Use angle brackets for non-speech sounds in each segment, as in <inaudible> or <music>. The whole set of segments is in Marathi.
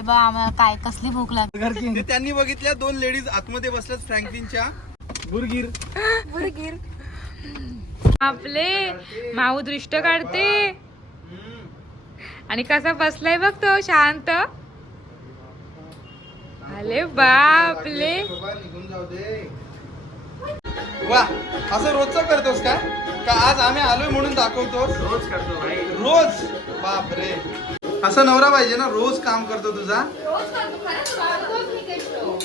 हे बा आम्हाला काय कसली भूक लागली ते त्यांनी बघितल्या दोन लेडीज आतमध्ये बसल्यात फ्रँकलिनच्या गुरगीर आपले माऊ दृष्ट काढते. आणि कसा बसलाय बघ तो शांत. आले बापले. निघून जाऊ दे वा असं रोजचं करतोस का? का आज आम्ही आलोय म्हणून दाखवतोस? रोज करतो. रोज? बाप रे असा नवरा पाहिजे ना रोज काम करतो तुझा. रोज करतो खरंच रोज मी करतो.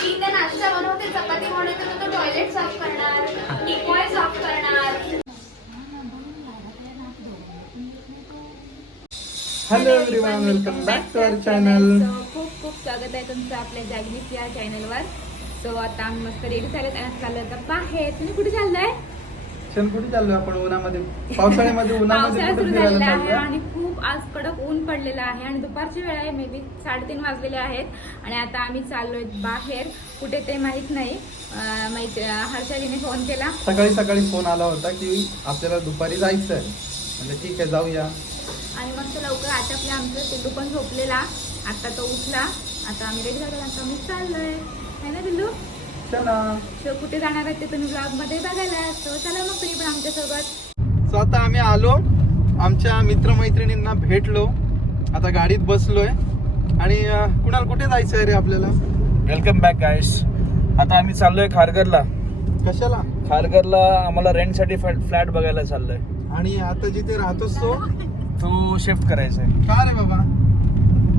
ती तर नाश्ता बनवते चपाती बनवते तर तो टॉयलेट साफ करणार टिपॉय साफ करणार. Hello everyone welcome back to our channel खूप खूप स्वागत आहे तुमचं आपल्या जागनीस या चॅनलवर सो आता आम्ही मस्त रेडी झालेत आणि चाललोय आता बाहेर. तुम्ही कुठे चाललाय? क्षण कुठे चाललोय आपण? उन्हामध्ये. पावसाळ्यामध्ये उन्हामध्ये पावसाळा सुरू झालेला आहे आणि खूप आज कडक ऊन पडलेलं आहे आणि दुपारची वेळ आहे मे बी साडेतीन वाजलेले आहेत. आणि आता आम्ही चाललोय बाहेर. कुठे ते माहीत नाही. माहीत हर्षालीने फोन केला. सकाळी सकाळी फोन आला होता की आपल्याला दुपारी जायचं आहे म्हणजे ठीक आहे जाऊया. आणि मस्त लवकर आटपलं आमचं पिल्लू पण झोपलेला. आता तो उठला. आता आम्ही रेडी झालो. आता आम्ही चाललोय. है ना पिल्लू चला. कुठे जाणार आहे ते तुम्ही ब्लॉगमध्ये बघायला. सो चला मग तुम्ही पण आमच्यासोबत. सो आता आम्ही आलो. आमच्या मित्रमैत्रिणींना भेटलो. आता गाडीत बसलोय. आणि कुणाल कुठे जायचं आहे रे आपल्याला? वेलकम बॅक गाईस आता आम्ही चाललोय खारघरला. कशाला? खारघरला आम्हाला रेंटसाठी फ्लॅट बघायला चाललोय. आणि आता जिथे राहतोस तो? तो शिफ्ट करायचा आहे का रे बाबा?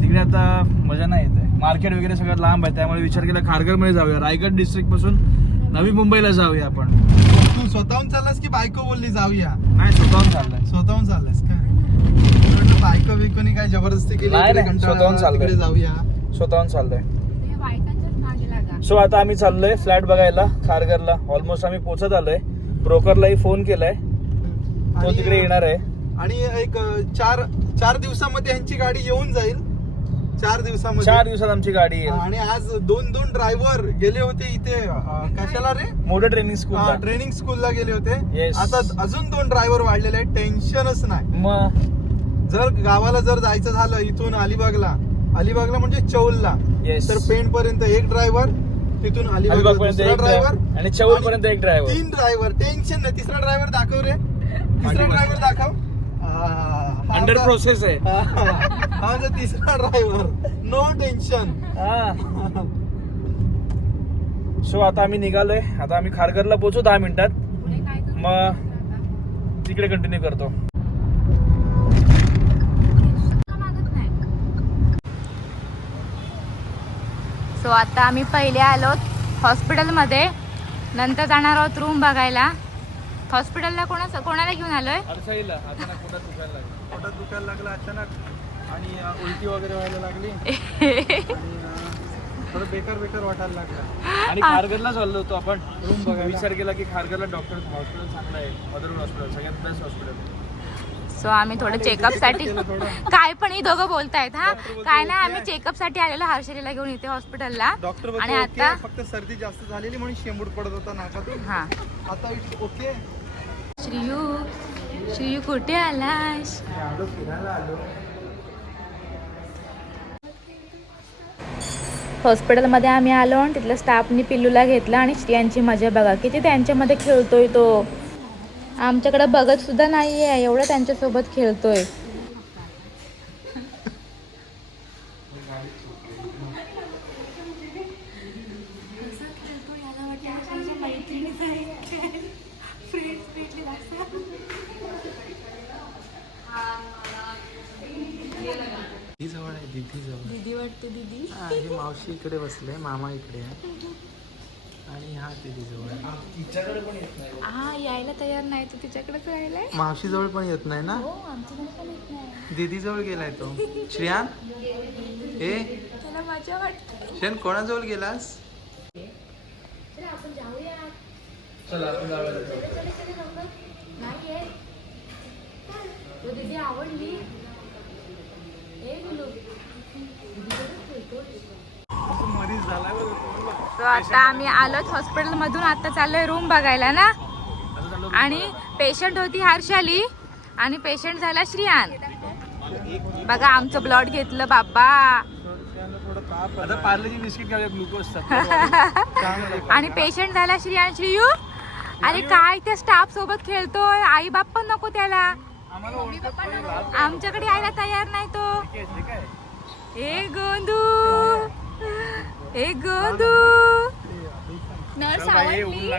तिकडे आता मजा नाही येत मार्केट वगैरे सगळं लांब आहे त्यामुळे विचार केला खारघरमध्ये जाऊया. रायगड डिस्ट्रिक्टपासून नवी मुंबईला जाऊया आपण. तू स्वतःहून चाललास की बायको बोलली जाऊया? नाही स्वतःहून चाललंय. स्वतःहून चाललास का? बायको बिकोनी काय जबरदस्ती केली स्वतःहून चाललोय. जाऊया. स्वतःहून चाललंय. सो आता आम्ही चाललोय फ्लॅट बघायला खारघरला. ऑलमोस्ट आम्ही पोहोचत आलोय. ब्रोकरलाही फोन केलाय. तो तिकडे येणार आहे. आणि एक चार चार दिवसामध्ये यांची गाडी येऊन जाईल. चार दिवसामध्ये. चार दिवसात आमची गाडी येईल. आणि आज दोन दोन ड्रायव्हर गेले होते इथे अं, कशाला रे? मोठं ट्रेनिंग स्कूल ट्रेनिंग स्कूलला गेले होते. Yes. आता अजून दोन ड्रायव्हर वाढलेले आहेत टेन्शनच नाही. मग जर गावाला जर जायचं झालं इथून अलिबागला अलिबागला म्हणजे चौलला Yes. तर पेण पर्यंत एक ड्रायव्हर तिथून अलिबागला अलिबागपर्यंत दुसरा एक ड्रायव्हर आणि चौलपर्यंत एक driver. तीन ड्रायव्हर टेन्शन नाही. तिसरा ड्रायव्हर दाखव रे. तिसरा ड्रायव्हर दाखव. अंडर प्रोसेस आहे हा, हा माझा तिसरा ड्रायव्हर नो टेन्शन सो आता आम्ही निघालोय आता आम्ही खारघरला पोहोचू दहा मिनिटात? मग तिकडे कंटिन्यू करतो सो आता आम्ही पहिले आलो हॉस्पिटलमध्ये नंतर जाणार आहोत रूम बघायला हॉस्पिटलला कोणा कोणाला घेऊन आलोय? अडचणीला अचानक पोटात दुखायला लागलं. <laughs> पोटात दुखायला लागला अचानक. आणि अं, उलटी वगैरे व्हायला लागली. <laughs> आणि अं, थोडं बेकार बेकार वाटायला लागला. आणि खारघरला चाललो होतो आपण. रूम बघायला. विचार केला की खारघरला डॉक्टर हॉस्पिटल चांगलं आहे. मदर हॉस्पिटल सगळ्यात बेस्ट हॉस्पिटल सो आम्ही थोडं चेकअपसाठी केलं थोडं. काय पण ही दोघं बोलतायत हा? काय नाही "ओके. आम्ही आहे." चेकअपसाठी आलेलो हर्षरीला घेऊन इथे हॉस्पिटलला डॉक्टर आणि बोलतो, "ओके, आता फक्त सर्दी जास्त झालेली म्हणून शेंबूड पडत होता नाकातून. हा. आता इट्स ओके श्रीयू श्रीयू कुठे आलास? हॉस्पिटलमध्ये आम्ही आलो आणि तिथल्या स्टाफनी पिल्लूला घेतला आणि स्त्रियांची मजा बघा. किती त्यांच्यामध्ये खेळतोय तो. आमच्याकडे बघत सुद्धा नाही आहे एवढं त्यांच्यासोबत खेळतोय दिदी जवळ आहे दिदी जवळ. दिदी वाटते दिदी? हा, हे मावशी इकडे बसले मामा इकडे. आहे आणि हा दिदी जवळ. आहे. हा यायला तयार नाही तो तिच्याकडेच राहिलाय? मावशी जवळ पण येत नाही ना? हो आमच्याकडे पण येत नाही. दीदी जवळ गेलाय तो. श्रियान? ए? त्याला मजा वाटते. श्रियान कोणाजवळ गेलास? आपण जाऊया. चला आपण जाऊया नाही आहे तो दीदी आवडली. ए गुलू. So, आता आम्ही आलोत हॉस्पिटल मधून आता चाललोय रूम बघायला ना? आणि पेशंट होती हर्षाली आणि पेशंट झाला श्रियान. बघा आमचं ब्लड घेतलं बाबा. <laughs> आणि पेशंट झाला श्री आणि श्रीयू अरे काय त्या स्टाफ सोबत खेळतोय? आई बाप पण नको त्याला. आमच्याकडे यायला तयार नाही तो. ए गोंदू ए गोंदू. नर्स आवडली?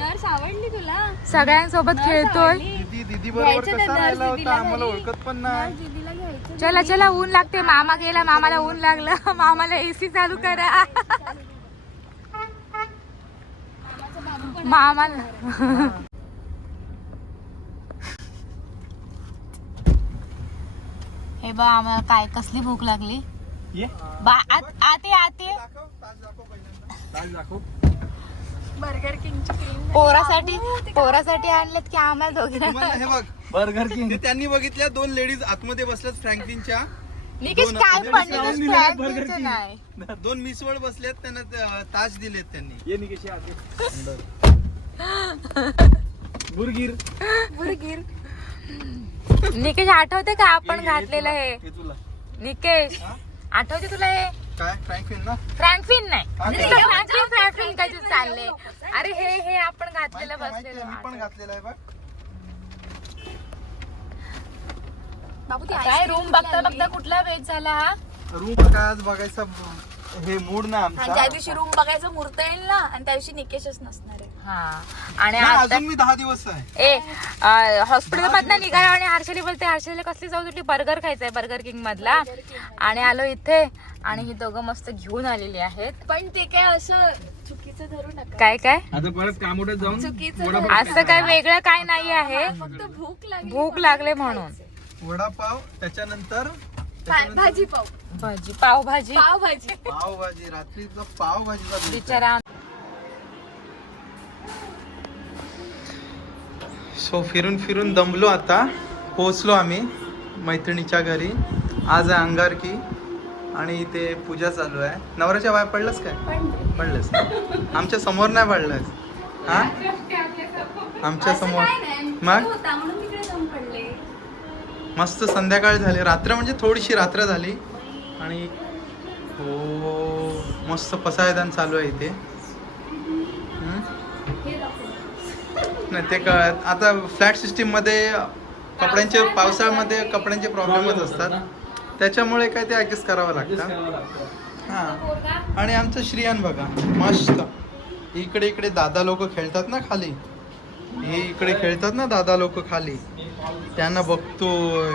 नर्स आवडली तुला? सगळ्यांसोबत खेळतोय. दीदी दीदी बरोबर घ्यायचं कसा त्या राहिला दीदीला होता आम्हाला घरी. ओळखत पण नाही. दीदीला घ्यायचं चला चला ऊन लागते. मामा गेला मामाला ऊन लागलं. <laughs> मामाला एसी चालू करा. मामाला. <laughs> हे बा आम्हाला काय कसली भूक लागली? ये. बा आत- आते दाखव. बर्गर किंगची क्रीम पोरासाठी पोरासाठी आणलेत की आम्हाला दोघींना तुम्हाला हे बघ बर्गर किंग ते त्यांनी बघितल्या दोन लेडीज आतमध्ये बसल्यात फ्रँकलिनच्या निकेश दोन- काय पण निकेश. नाही. दोन मिसवळ बसल्यात त्यांना त- ताज दिलेत त्यांनी. ये निकेश आगे बुरगीर. निकेश आठवते का आपण घातलेलं हे? हे तुला. निकेश. आठवते तुला हे? काय? फ्रँकलिन ना? फ्रँकफिन नाही. नुसतं फ्रँकलिन काय चालले. अरे हे हे आपण घातलेलं माहिती आहे, मी पण बसलेलं घातलेलं आहे बघ. बाबू ती काय रूम बघता बघता कुठला वेज झाला हा? रूम काय आज बघायचा हे मूड ना आणि आमचा. ज्या दिवशी रूम बघायचं मुहूर्त येईल ना आणि त्या दिवशी निकेशच नसणार आहे. हा. आणि नाही, आता अजून मी दहा दिवस आहे. ए हॉस्पिटल मधनं निघाला आणि हर्षली बोलते हर्षली कसली जाऊ तुझी बर्गर खायचंय बर्गर किंग मधला. आणि आलो इथे आणि ही दोघं मस्त घेऊन आलेली आहेत. पण ते काय असं चुकीचं धरू नका. काय काय? आता परत जाऊन चुकीचं वडापाव धरू असं काय वेगळं काय नाही आहे. फक्त भूक लागली भूक लागले म्हणून. वडापाव त्याच्यानंतर भाजी पाव भाजी पावभाजी. पाव भाजी पावभाजी रात्रीचा पावभाजीचा बेत आहे. बिचारा. सो फिरून फिरून दमलो आता. पोचलो आम्ही मैत्रिणीच्या घरी. आज आहे अंगारकी आणि इथे पूजा चालू आहे. नवऱ्याच्या बाय पडलंस काय? ना? आमच्यासमोर नाही पडलंस. हा? आमच्यासमोर. मग? होता म्हणून तिकडे जाऊन पडले. मस्त संध्याकाळ झाली. रात्र म्हणजे थोडीशी रात्र झाली. आणि हो मस्त पसायदान चालू आहे इथे? नाही ते कळत. आता फ्लॅट सिस्टीममध्ये कपड्यांचे पावसाळ्यामध्ये कपड्यांचे प्रॉब्लेमच असतात. त्याच्यामुळे काय ते ऍडजस्ट करावं लागतं. हा. आणि आमचं श्रियान बघा मस्त. इकडे इकडे दादा लोक खेळतात ना खाली. हे इकडे खेळतात ना दादा लोक खाली. त्यांना बघतोय.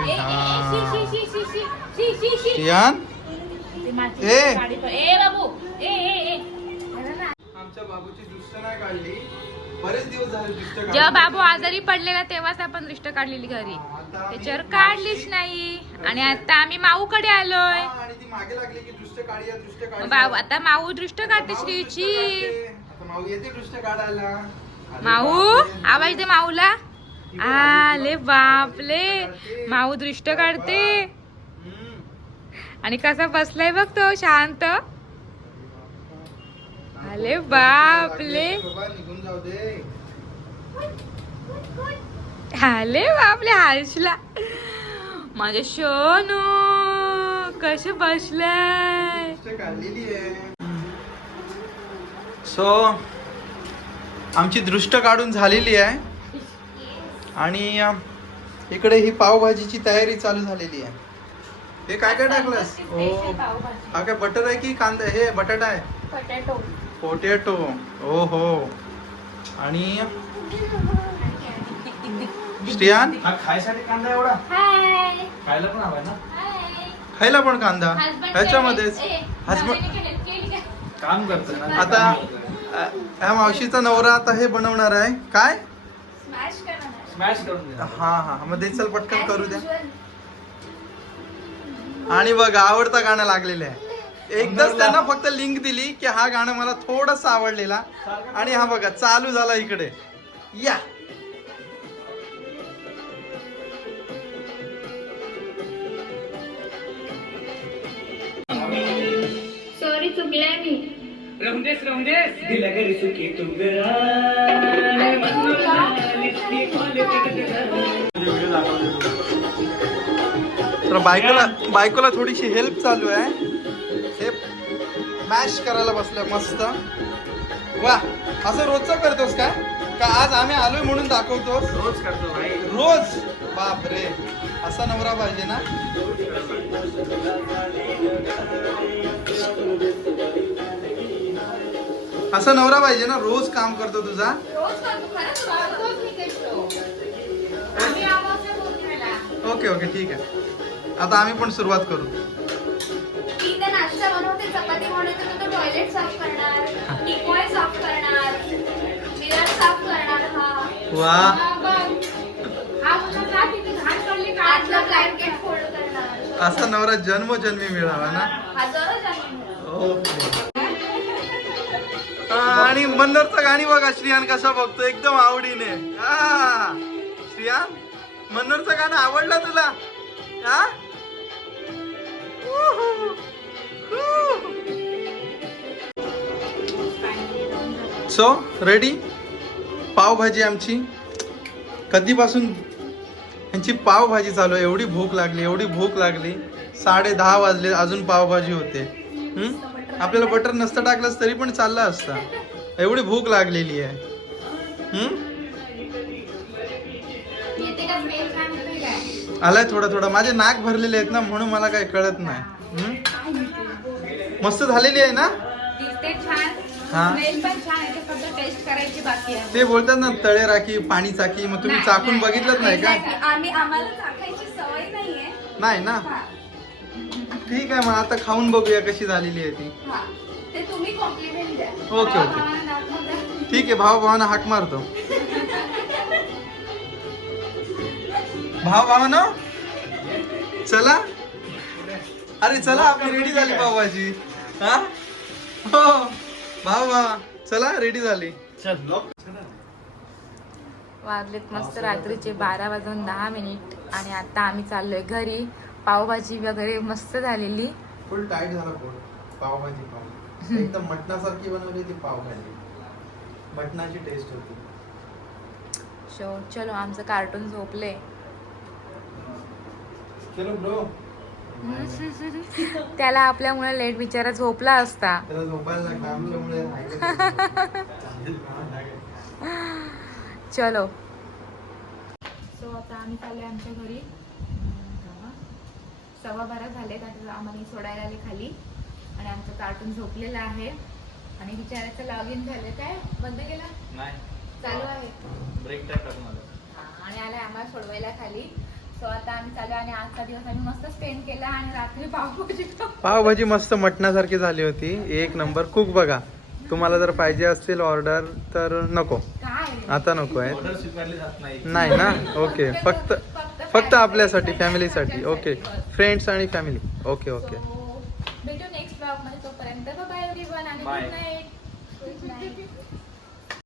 ए. आमच्या बाबूची दृष्ट नाही काढली. बरेच दिवस झाले दृष्ट काढून. जेव्हा बाबू आजारी पडलेला तेव्हाच आपण दृष्ट काढलेली घरी. त्याच्यावर काढलीच नाही. आणि आता आम्ही माऊकडे आलोय. आणि ती मागे लागली की दृष्ट काढूया दृष्ट काढूया. बाबू आता माऊ दृष्ट काढते माऊ दृष्ट श्रीची काढते. आता माऊ येते दृष्ट काढायला. अरे माऊ बापरे. आवाज दे माऊला. आले. बापले. माऊ दृष्ट काढते. आणि कसा बसलाय बघ तो शांत. अरे बापले बाबा, आले बापले हर्षला. माझे शोनू कसे बसलाय? सो आमची दृष्ट काढून झालेली आहे. आणि इकडे ही पावभाजीची तयारी चालू झालेली आहे. हे काय काय टाकलंस? ओ. हा काय बटर आहे की कांदा? हे बटाटा आहे? पटॅटो पोटॅटो ओ हो आणि? श्रियान? हा खायसाठी कांदा एवढा? हाय खायला पण हवाय ना? हाय खायला पण कांदा? ह्याच्यामध्येच? हसबंड काम करतोय ना आता अ, ह्या मावशीचा नवरा आता हे बनवणार आहे. काय? स्मॅश करून द्या हा हा मग ते चल पटकन करू द्या. आणि बघ आवडतं गाणं लागलेलं आहे. एकदाच त्यांना फक्त लिंक दिली की हा गाणं मला थोडस आवडलेला. आणि हा बघा चालू झाला इकडे. या. सॉरी चुकले मी. व्हिडिओ दाखवतो तर बायकोला बायकोला थोडीशी हेल्प चालू आहे. हे मॅश करायला बसलं मस्त. वा असं रोजचं करतोस काय का आज आम्ही आलोय म्हणून दाखवतोस? रोज करतो भाई. रोज? बाप रे असा नवरा पाहिजे ना? असा नवरा पाहिजे ना रोज काम करतो तुझा? ओके ओके ठीक आहे. आता आम्ही पण सुरुवात करू. हा. हा. हा असा नवरा जन्मोजन्मी मिळावा ना? हा, आणि मन्नरचं गाणी बघा श्रियान कसा बघतो एकदम आवडीने. हा. श्रियान मन्नरचं गाणं आवडलं तुला? हा. सो रेडी पावभाजी आमची. कधीपासून यांची पावभाजी चालू आहे? एवढी भूक लागली एवढी भूक लागली. साडे दहा वाजले अजून पावभाजी होते. आपल्याला बटर नसतं टाकलंच तरी पण चाललं असतं. एवढी भूक लागलेली आहे. आलाय थोडा थोडा. माझे नाक भरलेले आहेत ना म्हणून मला काही कळत नाही? मस्त झालेली आहे ना? हा. ते बोलतात ना तळे राखी पाणी चाकी मग तुम्ही चाकून नाही, बघितलंच नाही का? नाही ना? ठीक आहे मग आता खाऊन बघूया कशी झालेली आहे ती. हा. Okay okay. ठीक आहे भाव भावाना हाक मारतो. भाव भावानो चला. अरे चला आपली रेडी झाली पावभाजी हा? हो. भाव भावा. चला रेडी झाली. चल. वाजलेत मस्त रात्रीचे बारा वाजून दहा मिनिट आणि आता आम्ही चाललोय घरी. पावभाजी वगैरे मस्त झालेली. फुल टाईट झाला पोट. पावभाजी पाव. एकदम मटणासारखी बनवली ती पावभाजी. मटणाची टेस्ट होती. शो चलो आमचं कार्टून झोपले चलो ब्रो त्याला आपल्यामुळे लेट बिचारा झोपला असता. चलो. सो आता आम्ही चाललोय आमच्या घरी. सव्वा बारा झालेत आता आम्हाला सोडायला आले खाली. आणि आमचं कार्टून झोपलेलं आहे. आणि बिचाराचं लॉग इन झालं काय? बंद केला? नाही. चालू आहे. ब्रेक टाइम आणि आलाय आम्हाला सोडवायला खाली. सो आता आम्ही चालू आणि आजचा दिवस आम्ही मस्त स्पेंड केला आणि रात्री पावभाजी पावभाजी मस्त मटणासारखी झाली होती. एक नंबर. कुक बघा. तुम्हाला जर पाहिजे असतील ऑर्डर तर नको. काय? आता नको आहे. ऑर्डर स्वीकारली जात नाही. नाही ना? ओके <laughs> फक्त फक्त आपल्यासाठी फॅमिलीसाठी ओके फ्रेंड्स आणि फॅमिली ओके ओके भेटू नेक्स्ट ब्लॉगमध्ये तोपर्यंत. बाय एव्हरीवन आणि गुड नाईट